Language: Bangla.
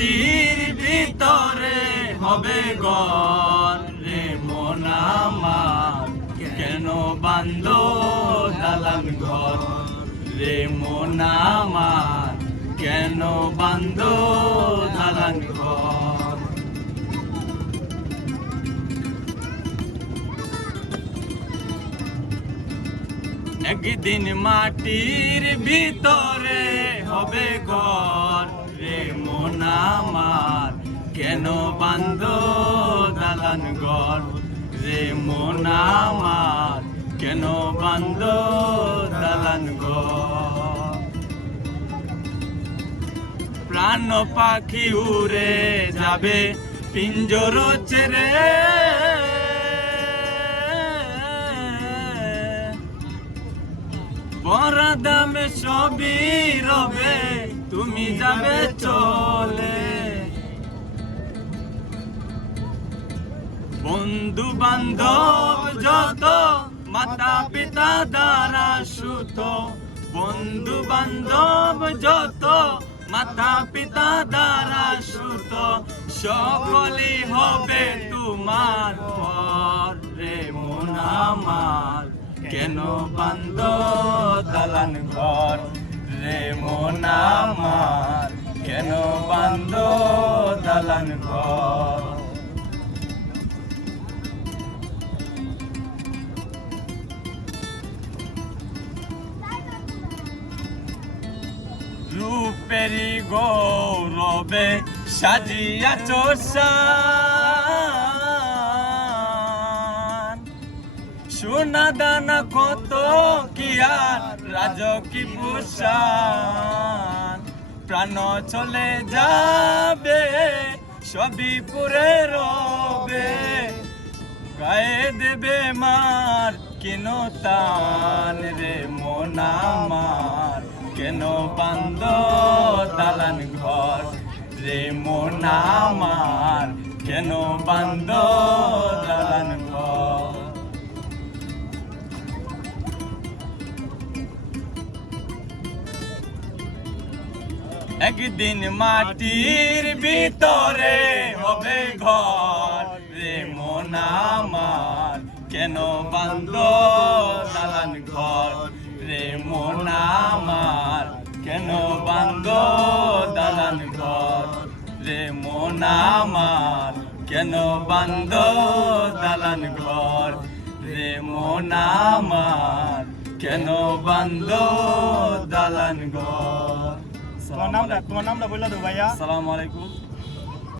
মাটির ভিতরে হবে ঘর রে মন আমার, কেন বান্ধো দালান ঘর রে মন আমার, কেন বান্ধো দালান ঘর। একদিন মাটির ভিতরে হবে ঘর রে মন আমার, কেন বান্ধো দালান ঘর রে মন আমার, কেন বান্ধো দালান ঘর। প্রাণ পাখি উড়ে যাবে পিঞ্জর ছেড়ে, বড় দামে সবই রবে তুমি যাবে চলে। বন্ধু বান্ধব যত মাতা পিতা দ্বারা সুত, বন্ধু বান্ধব যত মাতা পিতা দ্বারা সুত, সকলেই হবে তোমার পর রে মন আমার, কেন বান্ধো দালান ঘর রে মন আমার, কেন বান্ধো দালান ঘর। রূপেরি গৌরবে সাজিয়াছ শান, সোনা দানা কত কি আর রাজকী ভূষণ। প্রাণ চলে যাবে সবই পুরে রবে, গায়ে দেবে মার কেন তান রে মন আমার, কেন বান্ধো দালান ঘর রে মন আমার, কেন বান্ধো দালান ঘর। একদিন মাটির ভিতরে হবে ঘর রে মন আমার, কেন বান্ধো দালান ঘর রে মন আমার, কেন বান্ধো দালান ঘর রে মন আমার, কেন বান্ধো দালান ঘর রে মন আমার, কেন বান্ধো দালান ঘর। তোমার নামটা বললো তো ভাইয়া। আসসালামু আলাইকুম।